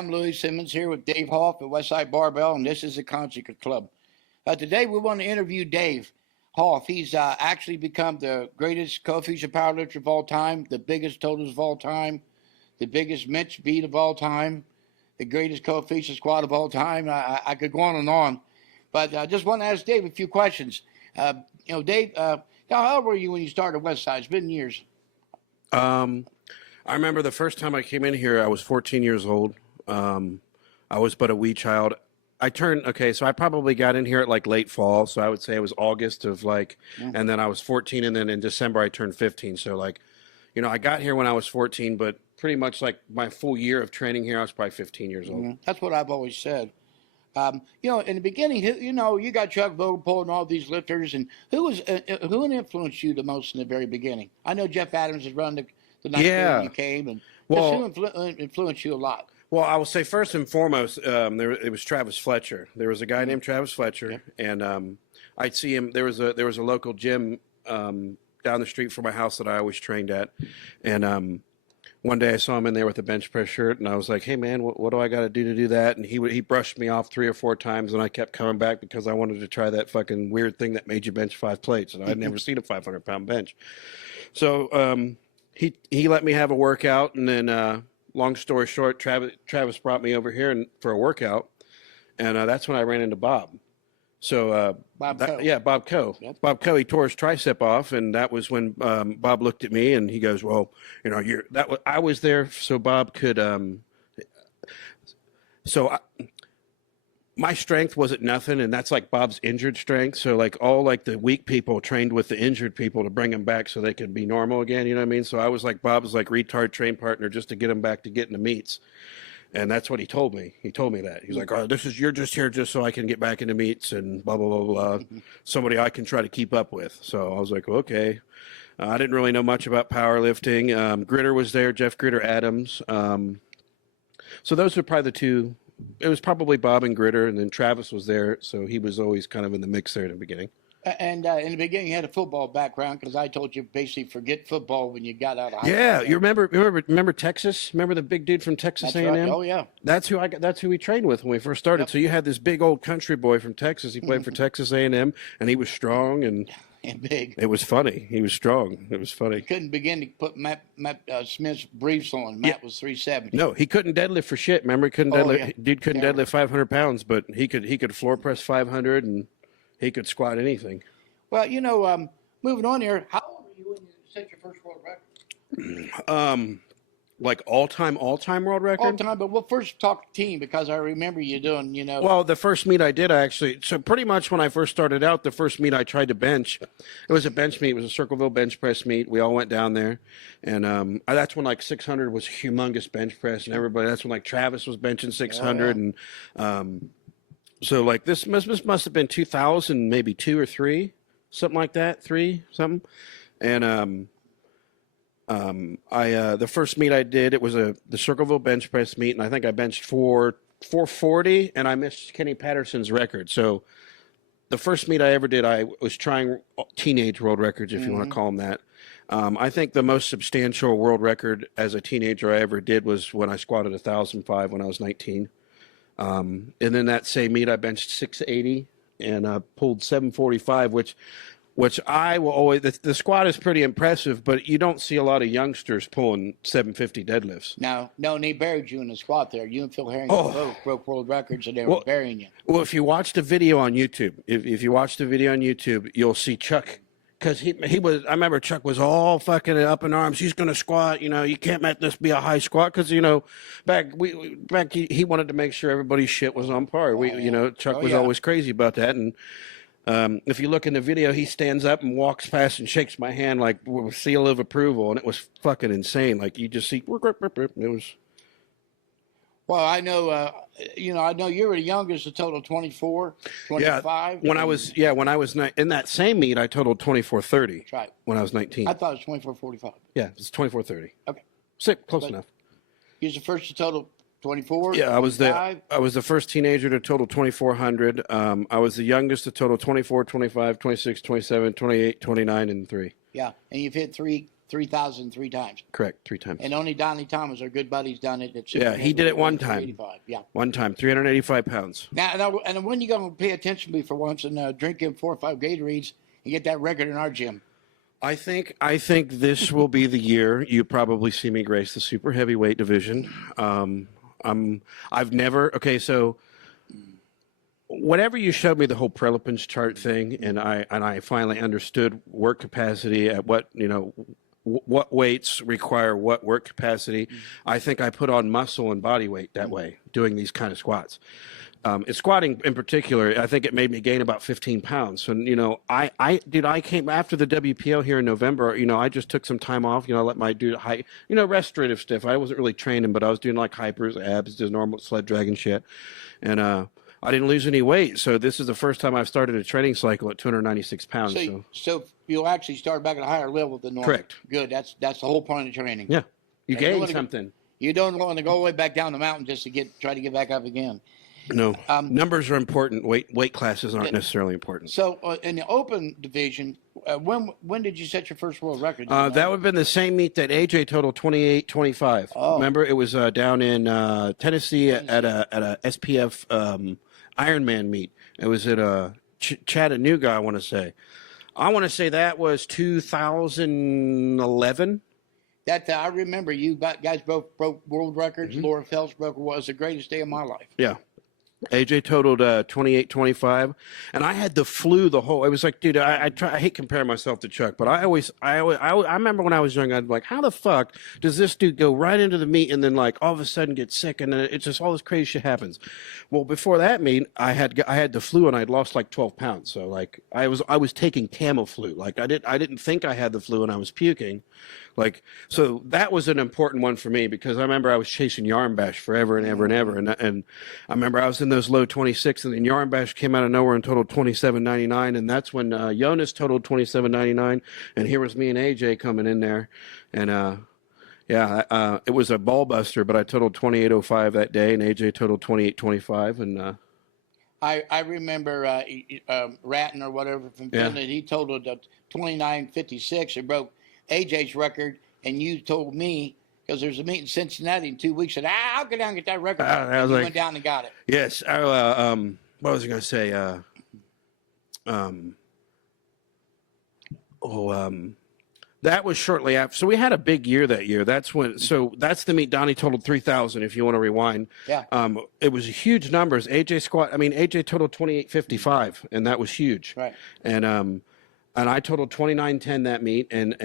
I'm Louis Simmons here with Dave Hoff at Westside Barbell, and this is the Conjugal Club. Today we want to interview Dave Hoff. He's actually become the greatest coefficient powerlifter of all time, the biggest totals of all time, the biggest bench beat of all time, the greatest coefficient squat of all time. I could go on and on, but I just want to ask Dave a few questions. Dave, how old were you when you started Westside? It's been years. I remember the first time I came in here, I was 14 years old. I was but a wee child. So I probably got in here at like late fall. So I would say it was August of and then I was 14, and then in December I turned 15. So I got here when I was 14, but pretty much like my full year of training here, I was probably 15 years old. That's what I've always said. In the beginning, you got Chuck Vogelpohl and all these lifters, and who influenced you the most in the very beginning? I know Jeff Adams has run the night when you came, and who influenced you a lot? Well, I will say first and foremost, it was Travis Fletcher. There was a guy named Travis Fletcher, and I'd see him. There was a local gym down the street from my house that I always trained at, and one day I saw him in there with a bench press shirt, and I was like, "Hey man, what do I got to do that?" And he brushed me off 3 or 4 times, and I kept coming back because I wanted to try that fucking weird thing that made you bench 5 plates, and I'd never seen a 500-pound bench. So he let me have a workout, and then long story short, Travis brought me over here for a workout, and that's when I ran into Bob. So Bob Coe. Yep. Bob Coe, he tore his tricep off, and that was when Bob looked at me and he goes, "Well, I was there, so Bob could." My strength wasn't nothing, and that's like Bob's injured strength. So all the weak people trained with the injured people to bring them back so they could be normal again. You know what I mean? So I was like Bob's retard train partner just to get him back to getting the meets. And that's what he told me. He told me that. He's like, "Oh, you're just here just so I can get back into meets and blah, blah, blah, blah. Somebody I can try to keep up with." So I was like, okay. I didn't really know much about powerlifting. Gritter was there, Jeff Gritter Adams. So those were probably the two. It was probably Bob and Gritter, and then Travis was there. So he was always kind of in the mix there in the beginning. And in the beginning, you had a football background because I told you basically forget football when you got out of high school. Yeah, you remember Texas? Remember the big dude from Texas A&M? Right. Oh yeah, that's who we trained with when we first started. Yep. So you had this big old country boy from Texas. He played for Texas A&M, and he was strong and big. It was funny. He was strong. It was funny. He couldn't begin to put Matt Smith's briefs on. Matt was 370. No, he couldn't deadlift for shit. Remember, he couldn't deadlift. Yeah. Dude couldn't deadlift 500 pounds, but he could floor press 500 and he could squat anything. Well, moving on here, how old were you when you set your first world record? Like all-time world record? All-time, but we'll first talk team because I remember you doing, Well, the first meet I did, so pretty much when I first started out, the first meet I tried to bench, it was a bench meet. It was a Circleville bench press meet. We all went down there, and that's when 600 was a humongous bench press, and that's when Travis was benching 600, and so this must have been 2000, maybe 2 or 3. Something like that, 3 something, and the first meet I did, it was the Circleville bench press meet, and I think I benched 440, and I missed Kenny Patterson's record. So the first meet I ever did, I was trying teenage world records, if you want to call them that. I think the most substantial world record as a teenager I ever did was when I squatted 1,005 when I was 19. And then that same meet, I benched 680. And pulled 745, which I will always. The squat is pretty impressive, but you don't see a lot of youngsters pulling 750 deadlifts. No, and they buried you in the squat there. You and Phil Harrington both broke world records, and they were burying you. Well, if you watch the video on YouTube, if you watch the video on YouTube, you'll see Chuck. Because he was, I remember Chuck was all fucking up in arms. He's going to squat. You can't let this be a high squat. Because back he wanted to make sure everybody's shit was on par. Chuck was always crazy about that. And if you look in the video, he stands up and walks past and shakes my hand with a seal of approval, and it was fucking insane. You just see, it was. Well, I know, I know you were the youngest, a total 24, 25. Yeah, when I was in that same meet, I totaled 2430. That's right. When I was 19. I thought it was 2445. Yeah, it's 2430. Okay. Sick, close enough. You was the first to total 24? Yeah, I was the first teenager to total 2400. I was the youngest to total 24, 25, 26, 27, 28, 29, and 3. Yeah, and you've hit 3 3,000 three times. Correct, 3 times. And only Donnie Thomas, our good buddy's done it. At Yeah, he did it one time. 385. Yeah. One time, 385 pounds. Now, and when you going to pay attention to me for once and drink him 4 or 5 Gatorades and get that record in our gym? I think this will be the year you probably see me grace the super heavyweight division. I've never so whenever you showed me the whole Prelipin's chart thing, and I finally understood work capacity at what what weights require what work capacity. I think I put on muscle and body weight that way doing these kind of squats. Squatting in particular, I think it made me gain about 15 pounds. And, I came after the WPO here in November, I just took some time off, let my dude hike, restorative stuff. I wasn't really training, but I was doing like hypers, abs, just normal sled dragging shit. And, I didn't lose any weight. So this is the first time I've started a training cycle at 296 pounds. So you'll actually start back at a higher level than normal. Correct. Good. That's the whole point of training. Yeah. You And gain something. You don't want to go all the way back down the mountain just to try to get back up again. No, numbers are important. Weight classes aren't necessarily important. So in the open division, when did you set your first world record? That would have been the same meet that AJ totaled 28-25. Oh. Remember, it was down in Tennessee at a SPF Ironman meet. It was at Chattanooga, I want to say. I want to say that was 2011. I remember you guys both broke world records. Laura Phelps broke was the greatest day of my life. Yeah. AJ totaled 28-25, and I had the flu the whole. It was like, dude, I hate comparing myself to Chuck, but I remember when I was young, I'd be like, how the fuck does this dude go right into the meet and then like all of a sudden get sick and then it's just all this crazy shit happens. Well, before that meet, I had the flu and I'd lost like 12 pounds. So like I was taking Tamiflu. Like I didn't think I had the flu and I was puking. Like, so that was an important one for me because I remember I was chasing Yarnbash forever and ever and ever. And I remember I was in those low 26 and then Yarnbash came out of nowhere and totaled 27.99. And that's when Jonas totaled 27.99. And here was me and AJ coming in there. And it was a ball buster, but I totaled 28.05 that day and AJ totaled 28.25. And I remember Ratton or whatever from Finland, he totaled 29.56 and broke AJ's record, and you told me because there's a meet in Cincinnati in 2 weeks. Said, I'll go down and get that record. I was you like, went down and got it. Yes. What was I going to say? That was shortly after. So we had a big year that year. That's when. So that's the meet. Donnie totaled 3,000. If you want to rewind. Yeah. It was huge numbers. AJ totaled 28.55, and that was huge. Right. And I totaled 29.10 that meet, and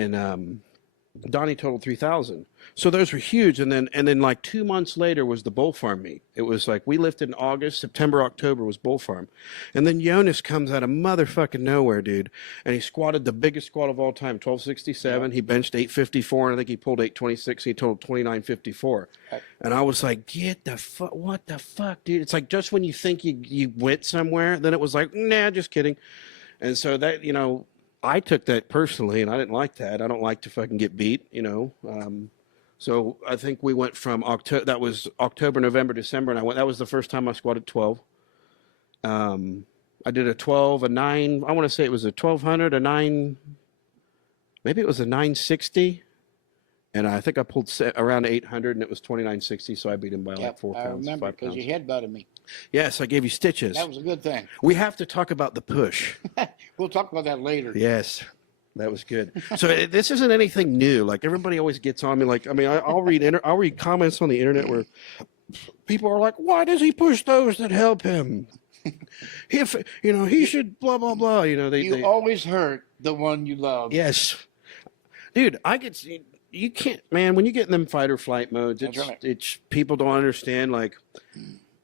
Donnie totaled 3,000. So those were huge. And then like 2 months later was the Bull Farm meet. It was like we lifted in August, September, October was Bull Farm. And then Jonas comes out of motherfucking nowhere, dude. And he squatted the biggest squat of all time, 1267. He benched 854, and I think he pulled 826. He totaled 29.54. Right. And I was like, what the fuck, dude? It's like just when you think you went somewhere, then it was like, nah, just kidding. And so that, I took that personally, and I didn't like that. I don't like to fucking get beat, So I think we went from that was October, November, December, and that was the first time I squatted 12. I did a 12, a 9. I want to say it was a 1200, a 9. Maybe it was a 960. And I think I pulled around 800, and it was 29.60, so I beat him by like 4 pounds. I remember because you headbutted me. Yes, I gave you stitches. That was a good thing. We have to talk about the push. We'll talk about that later. Yes, that was good. So this isn't anything new. Like everybody always gets on me. Like I'll read comments on the internet where people are like, "Why does he push those that help him? If he should blah blah blah." They always hurt the one you love. Yes, dude, I get. You can't, man. When you get in them fight or flight modes, it's people don't understand. Like,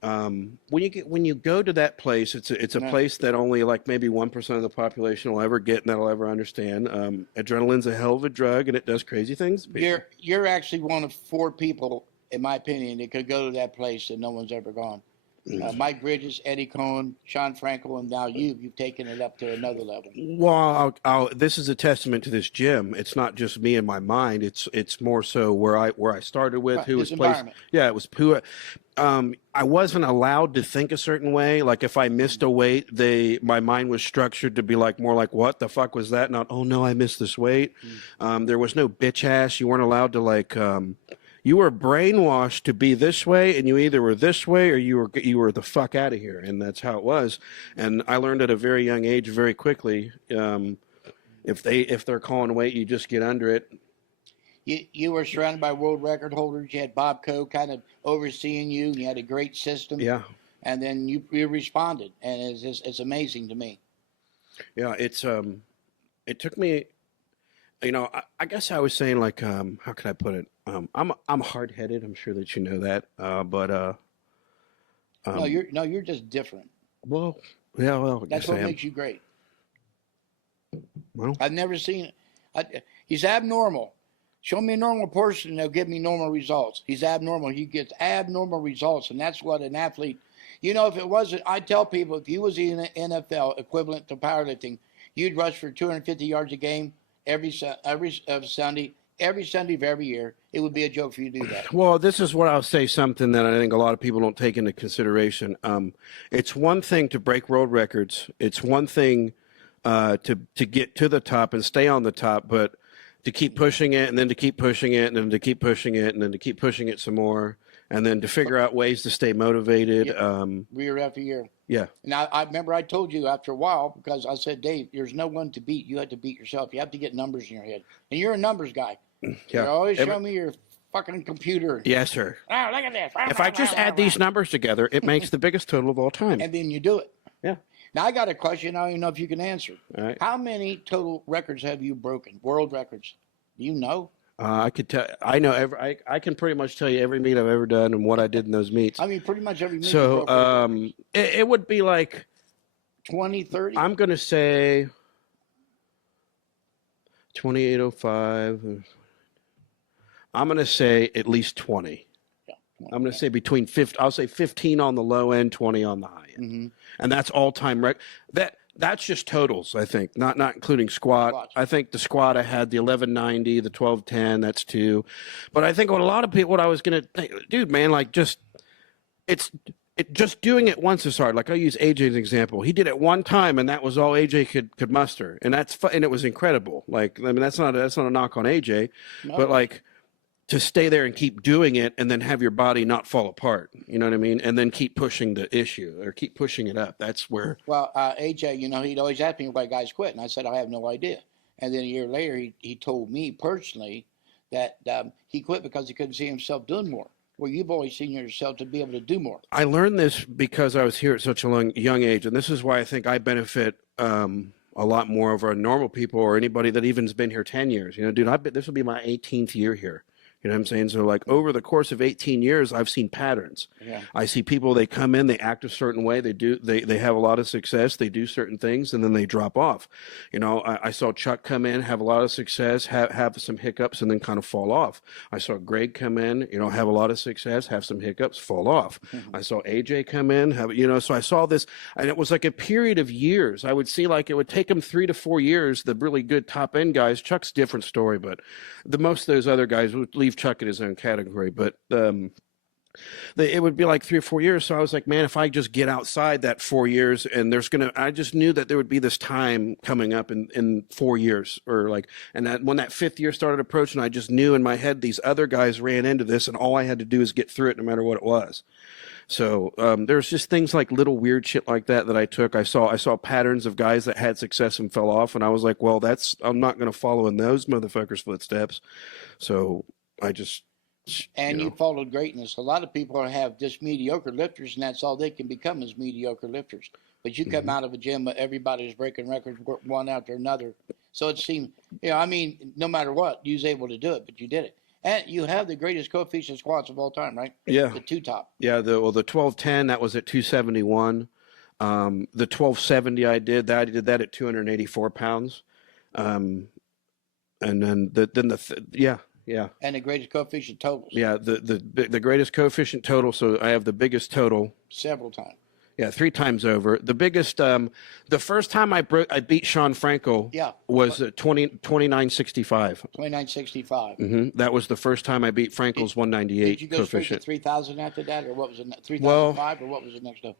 when you go to that place, it's a place that only like maybe 1% of the population will ever get and that'll ever understand. Adrenaline's a hell of a drug, and it does crazy things. You're actually one of 4 people, in my opinion, that could go to that place and no one's ever gone. Mike Bridges, Eddie Cohen, Sean Frankel, and now you've taken it up to another level. Well, this is a testament to this gym. It's not just me in my mind. It's more so where I started with, Right, who his was placed. environment. Yeah, it was who. I wasn't allowed to think a certain way. Like if I missed a weight, my mind was structured to be like more like, what the fuck was that? Not, oh no, I missed this weight. There was no bitch ass. You weren't allowed to like. You were brainwashed to be this way, and you either were this way or you were the fuck out of here, and that's how it was. And I learned at a very young age, very quickly. If they're calling weight, you just get under it. You were surrounded by world record holders. You had Bob Coe kind of overseeing you. And you had a great system. Yeah. And then you responded, and it's amazing to me. Yeah, it took me. I guess I was saying like, how can I put it? I'm hard headed. I'm sure that you know that. No, you're just different. Well, yeah, well, I That's guess what I am. makes you great. Well, I've never seen. He's abnormal. Show me a normal person, they'll give me normal results. He's abnormal. He gets abnormal results, and that's what an athlete. If it wasn't, I tell people, if you was in the NFL equivalent to powerlifting, you'd rush for 250 yards a game every Sunday, every Sunday of every year. It would be a joke for you to do that. well, this is what I'll say. Something that I think a lot of people don't take into consideration. It's one thing to break world records. It's one thing to get to the top and stay on the top, but to keep pushing it and then to keep pushing it and then to keep pushing it and then to keep pushing it some more and then to figure out ways to stay motivated. Year after year. Yeah. And I remember I told you after a while, because I said, Dave, there's no one to beat. You have to beat yourself. You have to get numbers in your head. And you're a numbers guy. Yeah. You always show me your fucking computer. Yes, sir. Oh, look at this. If I just add these numbers together, it makes the biggest total of all time. And then you do it. Yeah. Now, I got a question. I don't even know if you can answer. All right. How many total records have you broken? World records? Do you know? I could tell. I know. I can pretty much tell you every meet I've ever done and what I did in those meets. I mean, pretty much every meet. So it would be like 20, 30? I'm gonna say 2805. I'm gonna say at least 20. Yeah, 20, I'm gonna say between 50. I'll say 15 on the low end, 20 on the high end, Mm-hmm. and that's all time record. That's just totals, I think, not including squat. Squats. I think the squat I had the 1190, the 1210. That's two, but I think what a lot of people, what I was gonna think, dude, man, like just just doing it once is hard. Like I use AJ as an example. He did it one time, and that was all AJ could muster, and and it was incredible. Like I mean, that's not a knock on AJ, No. but like to stay there and keep doing it, and then have your body not fall apart. You know what I mean? And then keep pushing the issue or keep pushing it up. That's where. Well, AJ, he'd always ask me why guys quit, and I said I have no idea. And then a year later, he told me personally that he quit because he couldn't see himself doing more. Well, you've always seen yourself to be able to do more. I learned this because I was here at such a young age, and this is why I think I benefit a lot more over normal people or anybody that even's been here 10 years. Dude, this will be my 18th year here. You know what I'm saying? So like over the course of 18 years, I've seen patterns. Yeah. I see people, they come in, they act a certain way. They have a lot of success. They do certain things and then they drop off. I saw Chuck come in, have a lot of success, have some hiccups and then kind of fall off. I saw Greg come in, have a lot of success, have some hiccups, fall off. Mm-hmm. I saw AJ come in, so I saw this, and it was like a period of years. I would see like it would take them 3 to 4 years, the really good top end guys. Chuck's different story, but most of those other guys would leave Chuck in his own category, but it would be like 3 or 4 years. So I was like, man, if I just get outside that 4 years, and I just knew that there would be this time coming up in 4 years, or like, and that when that 5th year started approaching, I just knew in my head these other guys ran into this, and all I had to do is get through it, no matter what it was. So there's just things like little weird shit like that I took. I saw patterns of guys that had success and fell off, and I was like, well, I'm not going to follow in those motherfuckers' footsteps. So I just. And you followed greatness. A lot of people have just mediocre lifters, and that's all they can become is mediocre lifters. But you come out of a gym, everybody's breaking records one after another. So it seemed, no matter what, you was able to do it, but you did it. And you have the greatest coefficient squats of all time, right? Yeah. The two top. Yeah, the 1210, that was at 271. The 1270 I did that at 284 pounds. And then Yeah. And the greatest coefficient totals. Yeah. The greatest coefficient total. So I have the biggest total. Several times. Yeah, 3 times over. The biggest, the first time I beat Sean Frankel Yeah. was 2965. 2965. That was the first time I beat Frankel's 198 Did you go straight to coefficient. 3,000 after that, or what was it? 3,005, or what was the next up?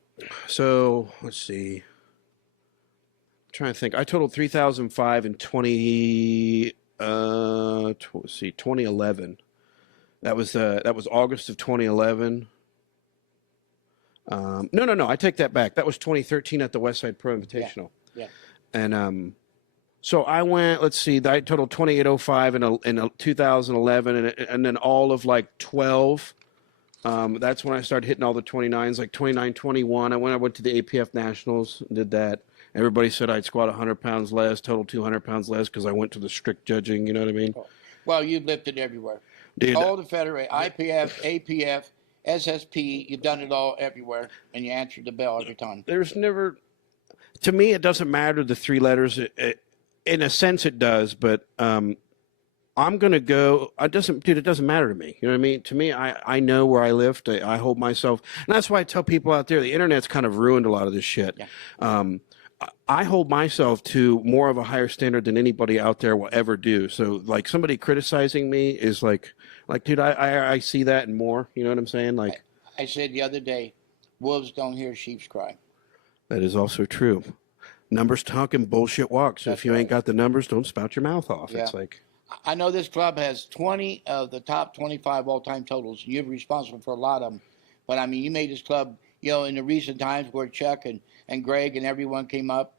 So let's see. I'm trying to think. I totaled 3005 in 2011. That was August of 2011. No. I take that back. That was 2013 at the Westside Pro Invitational. Yeah. And so I went. Let's see. I totaled 2805 in 2011, and then all of like 12. That's when I started hitting all the 29s, like 29, 21. I went to the APF Nationals, and did that. Everybody said I'd squat 100 pounds less, total 200 pounds less, because I went to the strict judging. You know what I mean? Well, you've lifted everywhere. Dude, All the federation, IPF, APF, SSP, you've done it all everywhere, and you answered the bell every time. there's never, to me, it doesn't matter the 3 letters. In a sense, it does, but I'm gonna go. It doesn't matter to me. You know what I mean? To me, I know where I lift. I hold myself, and that's why I tell people out there, the internet's kind of ruined a lot of this shit. Yeah. I hold myself to more of a higher standard than anybody out there will ever do. So, like, somebody criticizing me is like, dude, I see that and more. You know what I'm saying? Like, I said the other day, wolves don't hear sheep's cry. that is also true. Numbers talk and bullshit walk. So if you ain't got the numbers, don't spout your mouth off. Yeah. It's like, I know this club has 20 of the top 25 all-time totals. You're responsible for a lot of them. But, I mean, you made this club, in the recent times where Chuck and Greg and everyone came up,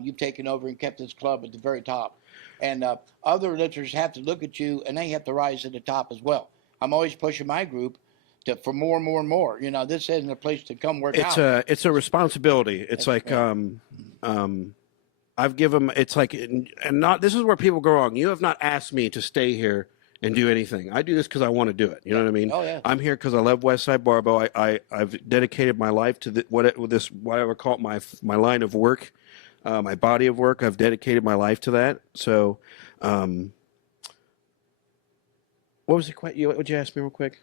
you've taken over and kept this club at the very top. And other lifters have to look at you, and they have to rise to the top as well. I'm always pushing my group for more and more and more. This isn't a place to come work out. It's a responsibility. It's like, I've given, it's like, and not, this is where people go wrong. You have not asked me to stay here and do anything. I do this because I want to do it. You know what I mean? Oh, yeah. I'm here because I love Westside Barbell. I've dedicated my life to whatever call it my line of work, my body of work. I've dedicated my life to that. So, what was the question? What would you ask me real quick?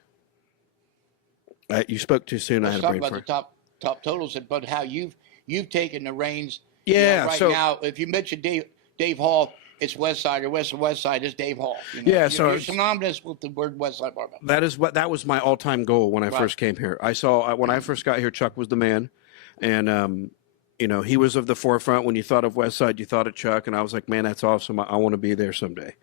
You spoke too soon. Let's I had a talk brain about fart. the top totals, but how you've taken the reins. Yeah. Right So now, if you mention Dave Hall, it's Westside, or Westside is Dave Hall. Yeah, so you're synonymous with the word Westside Barbell. that was my all-time goal when I first came here. I saw when I first got here, Chuck was the man, and he was of the forefront. When you thought of Westside, you thought of Chuck, and I was like, man, that's awesome. I want to be there someday.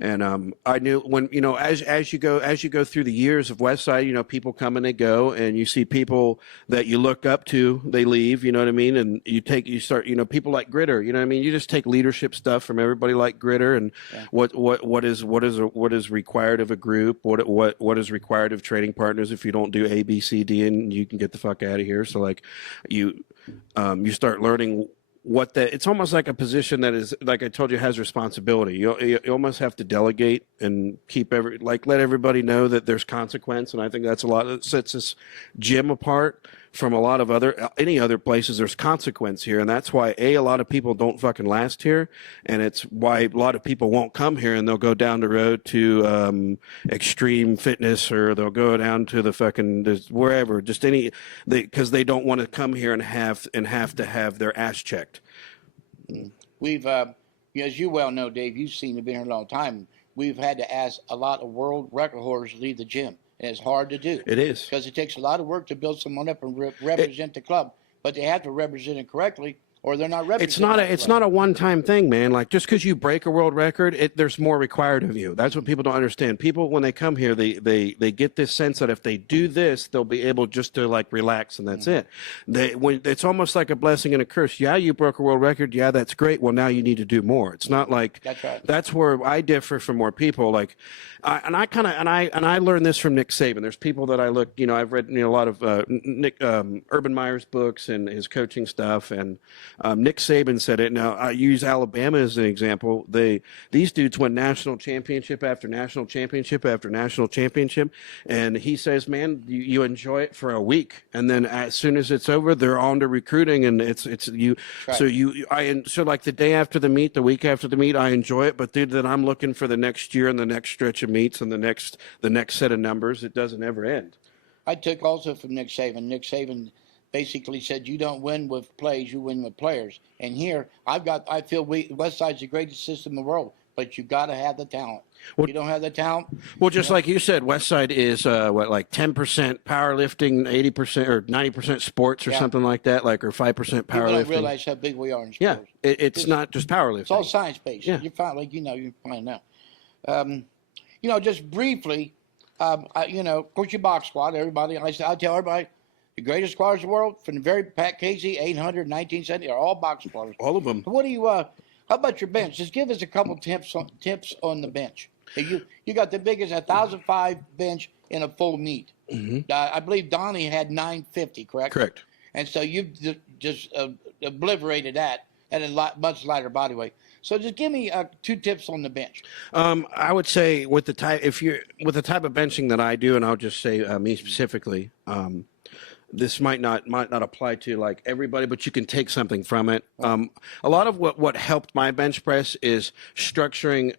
And I knew when as you go through the years of Westside, people come and they go, and you see people that you look up to, they leave. You know what I mean? And you start people like Gritter. You know what I mean? You just take leadership stuff from everybody like Gritter, and what is required of a group, what is required of training partners. If you don't do A, B, C, D, and you can get the fuck out of here. So like you start learning it's almost like a position that is, like I told you, has responsibility. You almost have to delegate and let everybody know that there's consequence. And I think that's a lot that sets this gym apart from a lot of any other places. There's consequence here, and that's why a lot of people don't fucking last here, and it's why a lot of people won't come here, and they'll go down the road to extreme fitness, or they'll go down to the fucking wherever, just because they don't want to come here and have to have their ass checked. We've, as you well know, Dave, you've seen it, been here a long time. We've had to ask a lot of world record holders to leave the gym. And it's hard to do. It is. Because it takes a lot of work to build someone up and represent the club. But they have to represent it correctly, or they're not representing It's not a one-time thing, man. Like, just because you break a world record, there's more required of you. That's what people don't understand. People, when they come here, they get this sense that if they do this, they'll be able just to like relax, and that's it. It's almost like a blessing and a curse. Yeah, you broke a world record. Yeah, that's great. Well, now you need to do more. It's not like That's right. That's where I differ from more people. Like, I learned this from Nick Saban. There's people that I look, I've read a lot of Nick Urban Meyer's books and his coaching stuff, and Nick Saban said it. Now I use Alabama as an example. These dudes won national championship after national championship after national championship, and he says, "Man, you enjoy it for a week, and then as soon as it's over, they're on to recruiting, and it's you." Right. So like the day after the meet, the week after the meet, I enjoy it, but dude, then I'm looking for the next year and the next stretch of meets and the next set of numbers. It doesn't ever end. I took also from Nick Saban. Nick Saban basically said, "You don't win with plays, you win with players." And here, I feel Westside's the greatest system in the world, but you got to have the talent. If you don't have the talent. Well, just like you said, Westside is like 10% powerlifting, 80% or 90% sports or something like that, like or 5% powerlifting. People don't realize how big we are in Yeah, sports. it's not just powerlifting. It's all science based. Yeah. You find you find out. Just briefly, of course, your box squad. Everybody, I tell everybody, the greatest squatters in the world, from the very Pat Casey, 800, 1970, are all box squatters. All of them. What do you? How about your bench? Just give us a couple tips on the bench. You got the biggest 1,005 bench in a full meet. Mm-hmm. I believe Donnie had 950, correct? Correct. And so you've just obliterated that at a much lighter body weight. So just give me 2 tips on the bench. I would say with the type of benching that I do, and I'll just say me specifically, this might not apply to like everybody, but you can take something from it. A lot of what helped my bench press is positioning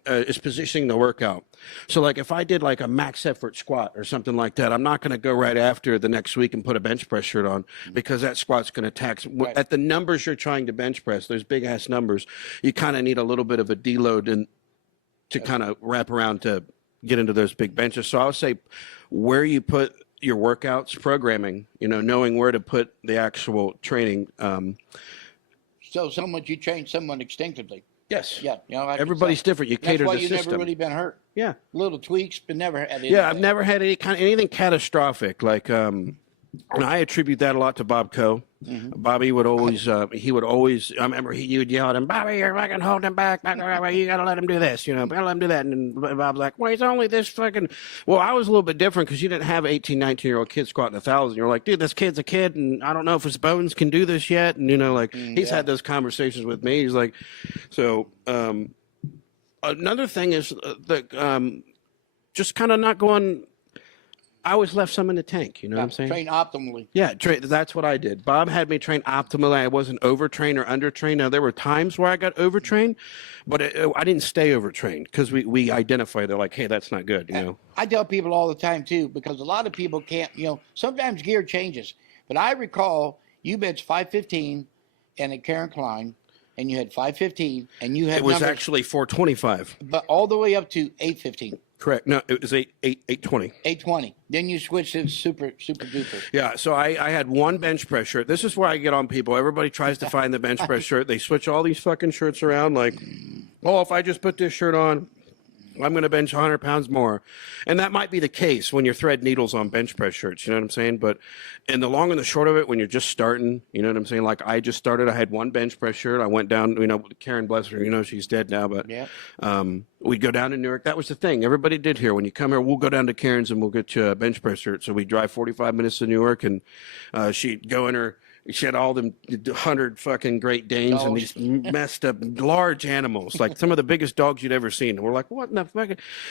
the workout. So like if I did like a max effort squat or something like that, I'm not going to go right after the next week and put a bench press shirt on because that squat's going to tax at the numbers you're trying to bench press. Those big ass numbers, you kind of need a little bit of a deload and to kind of wrap around to get into those big benches. So I would say where you put your workouts, programming, knowing where to put the actual training. So you train someone instinctively. Yes. Yeah. Everybody's different. You cater that's why the you've system. never really been hurt. Yeah. Little tweaks, but never had anything. Yeah, I've never had anything catastrophic. Like, and I attribute that a lot to Bob Coe. Mm-hmm. Bobby would always, I remember he would yell at him, "Bobby, you're fucking holding him back. You got to let him do this, gotta let him do that." And Bob's like, "Well, he's only this fucking." Well, I was a little bit different because you didn't have 18, 19-year-old kids squatting 1,000. You're like, "Dude, this kid's a kid, and I don't know if his bones can do this yet." And, he's had those conversations with me. He's like, so, another thing is just kind of not going. I always left some in the tank. You know what I'm saying? Train optimally. Yeah, that's what I did. Bob had me train optimally. I wasn't overtrained or undertrained. Now, there were times where I got overtrained, but I didn't stay overtrained because we identify. They're like, "Hey, that's not good." I tell people all the time, too, because a lot of people can't, sometimes gear changes. But I recall you benched 515 and at Karen Klein, and you had 515, and you had It was numbers, actually 425. but all the way up to 815. Correct. No, it was 820. 820. Then you switched to super duper. Yeah, so I had one bench press shirt. This is where I get on people. Everybody tries to find the bench press shirt. They switch all these fucking shirts around like, "Oh, if I just put this shirt on, I'm going to bench 100 pounds more." And that might be the case when you're thread needles on bench press shirts, you know what I'm saying? But in the long and the short of it, when you're just starting, you know what I'm saying? Like I just started, I had one bench press shirt. I went down, Karen, bless her, she's dead now, but we'd go down to Newark. That was the thing. Everybody did here. When you come here, we'll go down to Karen's and we'll get you a bench press shirt. So we drive 45 minutes to Newark, and she'd go in her. She had all them 100 fucking Great Danes and these messed up large animals, like some of the biggest dogs you'd ever seen. And we're like, "What in the fuck?"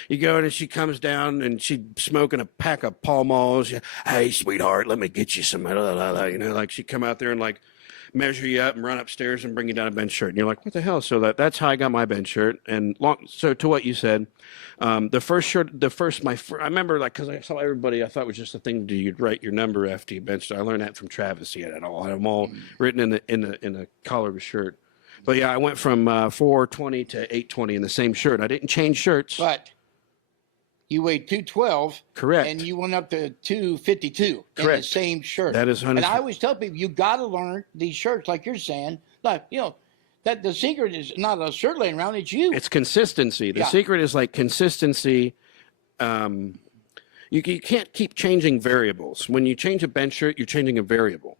You go in and she comes down and she's smoking a pack of Pall Malls. "Hey, sweetheart, let me get you some," like she'd come out there and like measure you up and run upstairs and bring you down a bench shirt. And you're like, "What the hell?" So that's how I got my bench shirt. And so to what you said, the first shirt, I remember like, cause I saw everybody, I thought it was just a thing you'd write your number after you benched. I learned that from Travis. He had it all. I had them all written in the collar of his shirt. But yeah, I went from 420 to 820 in the same shirt. I didn't change shirts. But you weighed 212. Correct. And you went up to 252 Correct. in the same shirt. That is 100%. And I always tell people, you got to learn these shirts, like you're saying. Like, that the secret is not a shirt laying around, it's you. It's consistency. The secret is like consistency. You can't keep changing variables. When you change a bench shirt, you're changing a variable.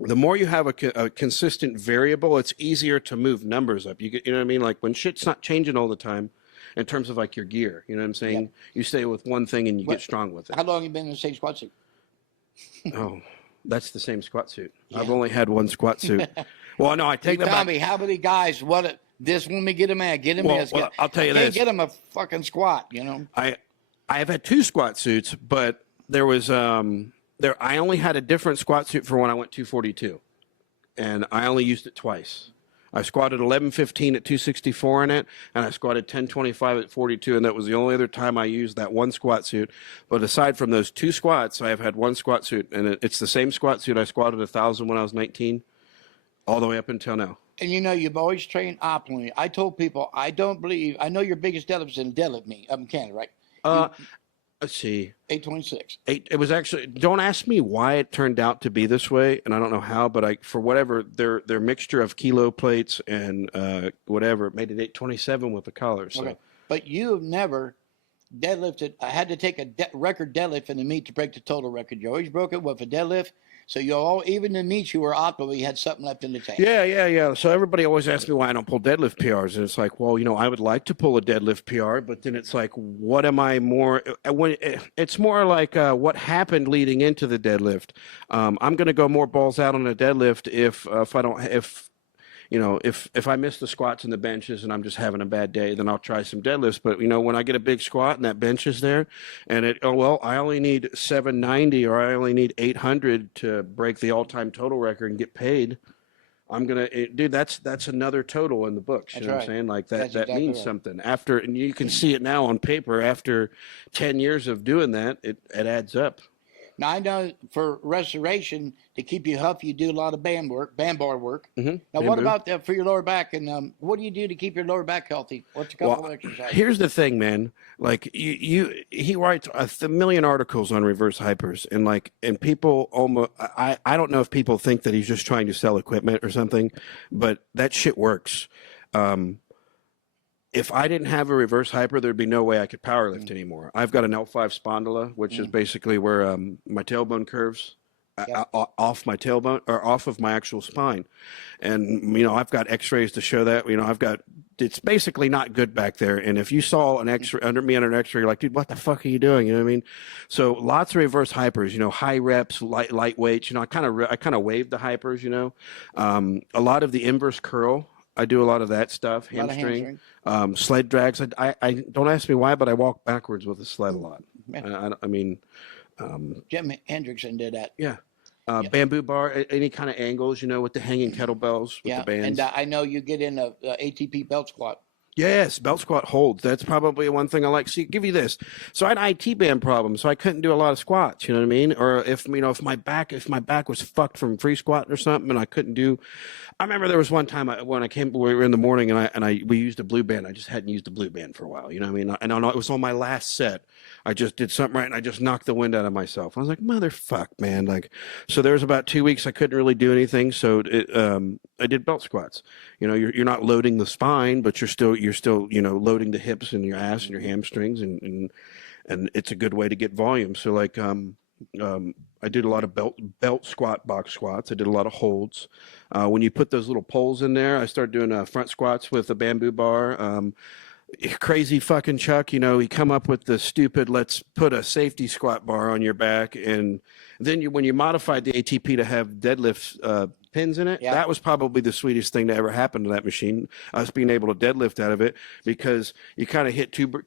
The more you have a consistent variable, it's easier to move numbers up. You know what I mean? Like when shit's not changing all the time, in terms of like your gear, you know what I'm saying? Yeah. You stay with one thing and you get strong with it. How long have you been in the same squat suit? Oh, that's the same squat suit. Yeah. I've only had one squat suit. Well, no, I You take that tell back. me how many guys, this when we get him at, get him Well, this. well, I'll tell you can't this. get him a fucking squat, you know? I have had 2 squat suits, but there was I only had a different squat suit for when I went 242, and I only used it twice. I squatted 1115 at 264 in it, and I squatted 1025 at 42, and that was the only other time I used that one squat suit. But aside from those 2 squats, I have had one squat suit, and it's the same squat suit I squatted 1,000 when I was 19, all the way up until now. And you know, you've always trained optimally. I told people, I know your biggest deadlift is in deadlift meet up in Canada, right? Let's see. 826. It was actually. Don't ask me why it turned out to be this way, and I don't know how. But for whatever their mixture of kilo plates and whatever, it made it 827 with the collar. So. Okay. But you've never deadlifted. I had to take a record deadlift in the meet to break the total record. You always broke it with a deadlift. So even in meets you were optimal, you had something left in the tank. Yeah. So everybody always asks me why I don't pull deadlift PRs, and it's like, well, I would like to pull a deadlift PR, but then it's like, what am I more? When it's more like what happened leading into the deadlift. I'm going to go more balls out on a deadlift if I miss the squats and the benches and I'm just having a bad day, then I'll try some deadlifts. But when I get a big squat and that bench is there, and I only need 790 or I only need 800 to break the all-time total record and get paid. Dude, that's another total in the books. You know what I'm saying? Like that exactly means something. And you can see it now on paper. After 10 years of doing that, it adds up. Now I know for restoration to keep you huff, you do a lot of band bar work. Mm-hmm. Now, what about for your lower back? And what do you do to keep your lower back healthy? What's a couple of exercises? Here's the thing, man. Like he writes a million articles on reverse hypers, and people almost. I don't know if people think that he's just trying to sell equipment or something, but that shit works. If I didn't have a reverse hyper, there'd be no way I could powerlift anymore. I've got an L5 spondyla, which is basically where my tailbone curves off my tailbone or off of my actual spine. And, I've got x-rays to show that, it's basically not good back there. And if you saw an x-ray under an x-ray, you're like, dude, what the fuck are you doing? You know what I mean? So lots of reverse hypers, high reps, light weights, I kind of wave the hypers, a lot of the inverse curl. I do a lot of that stuff, hamstring. Sled drags. I don't ask me why, but I walk backwards with a sled a lot. Yeah. Jim Hendrickson did that. Yeah. Bamboo bar, any kind of angles, with the hanging kettlebells with the bands. And I know you get in a ATP belt squat. Yes, belt squat holds. That's probably one thing I like. See, give you this. So I had an IT band problem, so I couldn't do a lot of squats. You know what I mean? Or if my back was fucked from free squatting or something, and I couldn't do. I remember there was one time when we were in the morning, and we used a blue band. I just hadn't used a blue band for a while. You know what I mean? And it was on my last set. I just did something right, and I just knocked the wind out of myself. I was like, motherfuck, man. So there was about 2 weeks I couldn't really do anything. So I did belt squats. You're not loading the spine, but you're still loading the hips and your ass and your hamstrings, and it's a good way to get volume. So I did a lot of belt squat, box squats. I did a lot of holds. When you put those little poles in there, I started doing front squats with a bamboo bar. Crazy fucking Chuck, he come up with the stupid, let's put a safety squat bar on your back. And then when you modified the ATP to have deadlift pins in it, that was probably the sweetest thing to ever happen to that machine, us being able to deadlift out of it, because you kind of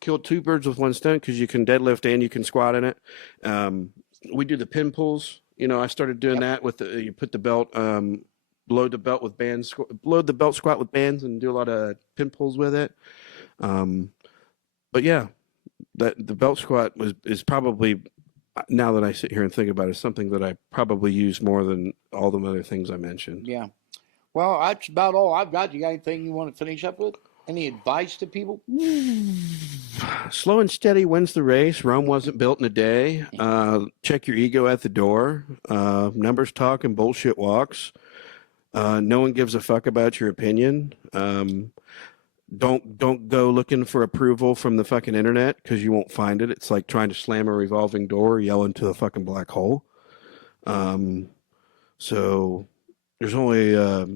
killed 2 birds with 1 stone, because you can deadlift and you can squat in it. We do the pin pulls. I started doing that with you put the belt, load the belt with bands, load the belt squat with bands, and do a lot of pin pulls with it. But yeah, the belt squat is probably, now that I sit here and think about it, something that I probably use more than all the other things I mentioned. Yeah. Well, that's about all I've got. You got anything you want to finish up with? Any advice to people? Slow and steady wins the race. Rome wasn't built in a day. Check your ego at the door. Numbers talk and bullshit walks. No one gives a fuck about your opinion. Don't go looking for approval from the fucking internet, because you won't find it. It's like trying to slam a revolving door or yell into a fucking black hole. So there's only a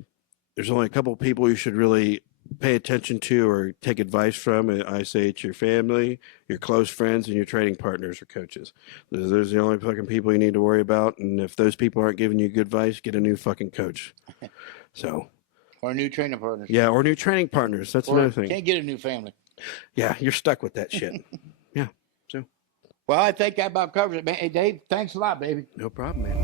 couple of people you should really pay attention to or take advice from. I say it's your family, your close friends, and your training partners or coaches. Those are the only fucking people you need to worry about. And if those people aren't giving you good advice, get a new fucking coach. So Or new training partners. Yeah, or new training partners. That's Or another thing. can't get a new family. Yeah, you're stuck with that shit. Yeah. So Well, I think that about covers it, man. Hey, Dave, thanks a lot, baby. no problem, man.